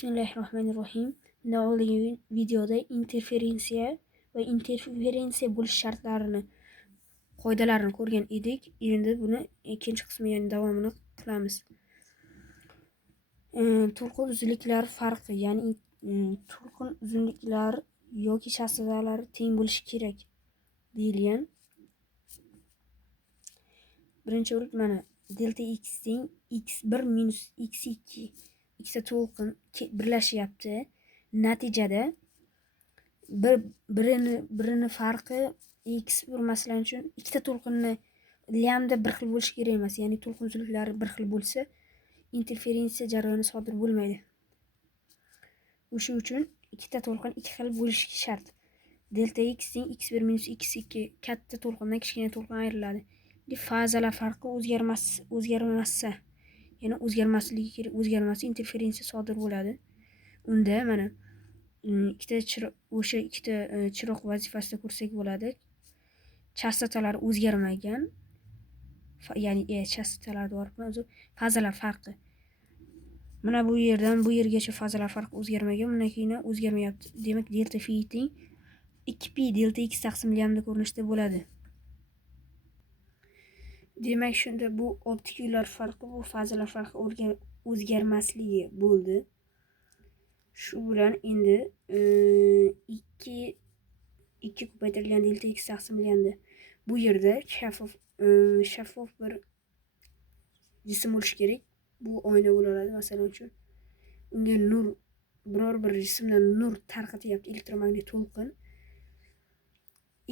Bismillahirrohmanirrohim. Navoiy videoda interferensiya va interferensiya bo'lish shartlarini, qoidalarini ko'rgan edik. Endi buni ikkinchi qismi, ya'ni davomini qilamiz. To'lqin uzunliklari farqi, ya'ni to'lqin uzunliklari yoki shassizalari teng bo'lishi kerak deyilgan. Birinchi o'rik mana delta x teng x1 minus x2. Ikkita to'lqin birlashyapti. Natijada birini farqi x1, masalan uchun ikkita to'lqinni lambda bir xil bo'lishi kerak emas. Ya'ni to'lqin uzunliklari bir xil bo'lsa, interferensiya jarayoni sodir bo'lmaydi. O'sha uchun ikkita to'lqin ikki xil bo'lishi shart. Delta x teng x1 minus x2. Katta to'lqindan kichkina to'lqin ayriladi. Fazalar farqi o'zgarmasa, ya'ni o'zgarmasligi kerak, o'zgarmasa interferensiya sodir bo'ladi. Unda mana ikkita chiroq vazifasida ko'rsak bo'ladi. Chastotalar o'zgarmagan, ya'ni chastotalar fazalar farqi. Mana bu yerdan bu yergacha fazalar farqi o'zgarmagan, bundan keyin o'zgarmayapti. Demak, delta phi teng 2 pi delta x taqsim lambda ko'rinishida bo'ladi. Demak, shunda bu optik yo'llar farqi, bu fazalar farqi o'zgarmasligi bo'ldi. Shu bilan endi 2 ko'paytirilgan delta x taqsim lambda. Bu yerda shaffof bir jism bo'lishi kerak. Bu oyna bo'ladi, masalan uchun. Unga biror bir jismdan nur tarqatyapti, elektromagnet to'lqin.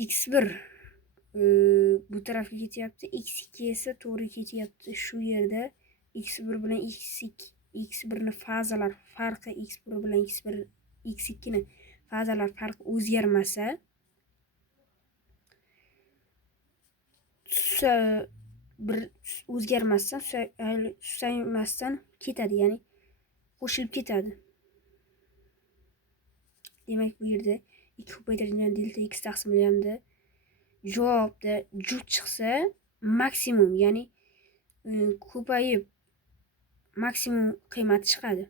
x1 bu tarafga ketyapti, x2 esa to'g'ri ketyapti. Shu yerda x1 bilan x1 ni fazalar farqi, x1 bilan x2 ni fazalar farqi susaymasdan ketadi, ya'ni qo'shilib ketadi. Demak, bu yerda 2 ko'paytirilgan delta x taqsim lambda javobda juft chiqsa maksimum, ya'ni ko'payib maksimum qiymati chiqadi.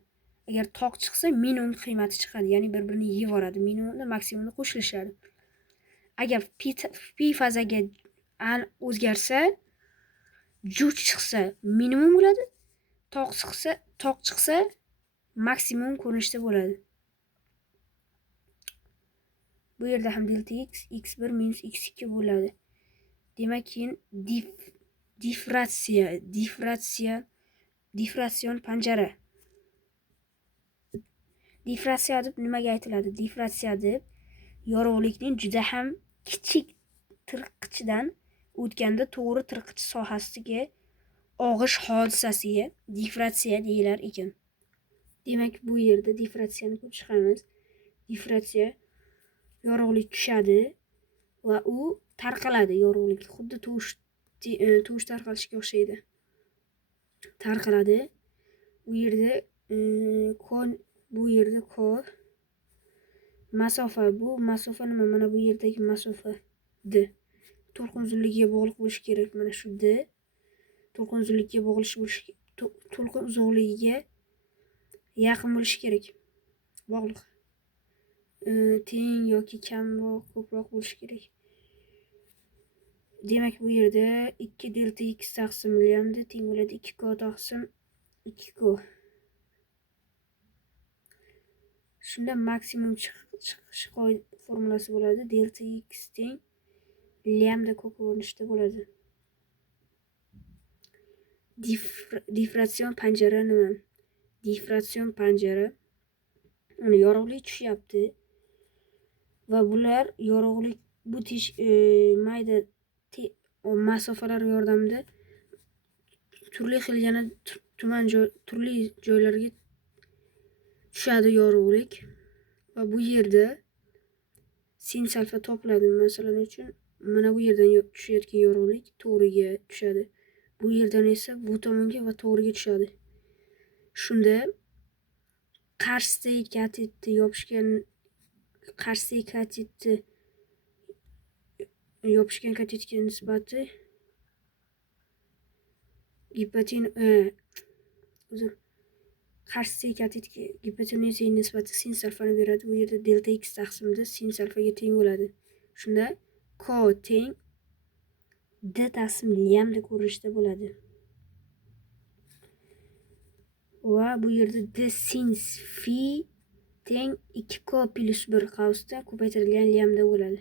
Agar toq chiqsa minimum qiymati chiqadi, ya'ni bir-birini yeb yuboradi. Minimumda maksimumda qo'shilishadi. Agar pi fazaga o'zgarsa, juft chiqsa minimum bo'ladi, toq chiqsa maksimum ko'rinishda bo'ladi. Bu yerda ham delta x x1 minus x2 bo'ladi. Demak, keyin difratsion panjara. Difratsiya deb nimaga aytiladi? Difratsiya deb yorug'likning juda ham kichik tirqichdan o'tganda to'g'ri tirqich sohasiga og'ish hodisasiga difratsiya deyilar ekan. Demak, bu yerda difratsiyani ko'rib chiqamiz. Difratsiya yorug'lik tushadi va u tarqaladi. Yorug'lik xuddi tuvush tarqalishiga o'xshaydi. Tarqaladi. Bu yerda masofa. Bu masofa nima? Mana bu yerdagi masofa d. To'lqin uzunligiga bog'liq bo'lishi kerak. Mana shu d to'lqin uzunligiga yaqin bo'lishi kerak. Bog'liq. Teng yoki kamroq, ko'proq bo'lishi kerak. Demak, bu yerda 2 delta x taqsim lambda teng bo'ladi 2 ko taqsim 2 ko. Shunda maksimum chiqish formulasi bo'ladi. Delta x teng lambda ko ko'rinishda bo'ladi. Difratsion panjara nima? Difratsion panjara yorug'lik tushyapti va bular yorug'lik bu mayda masofalar yordamida turli xil yana turli joylarga tushadi yorug'lik va bu yerda sin salfa topiladi. Masalan uchun mana bu yerdan tushayotgan yorug'lik to'g'riga tushadi. Bu yerdan esa bu tomonga va to'g'riga tushadi. Shunda qarshidagi katetni yopishgan katetga nisbati qarshisi katetga gipotenuzaning nisbati sin alfani beradi. Bu yerda delta x taqsimda sin alfaga teng bo'ladi. Shunda ko teng d taqsim lambda ko'rinishida bo'ladi. Va bu yerda d sin fi teng 2 ko plus 1 qavsda ko'paytirilgan lambda bo'ladi.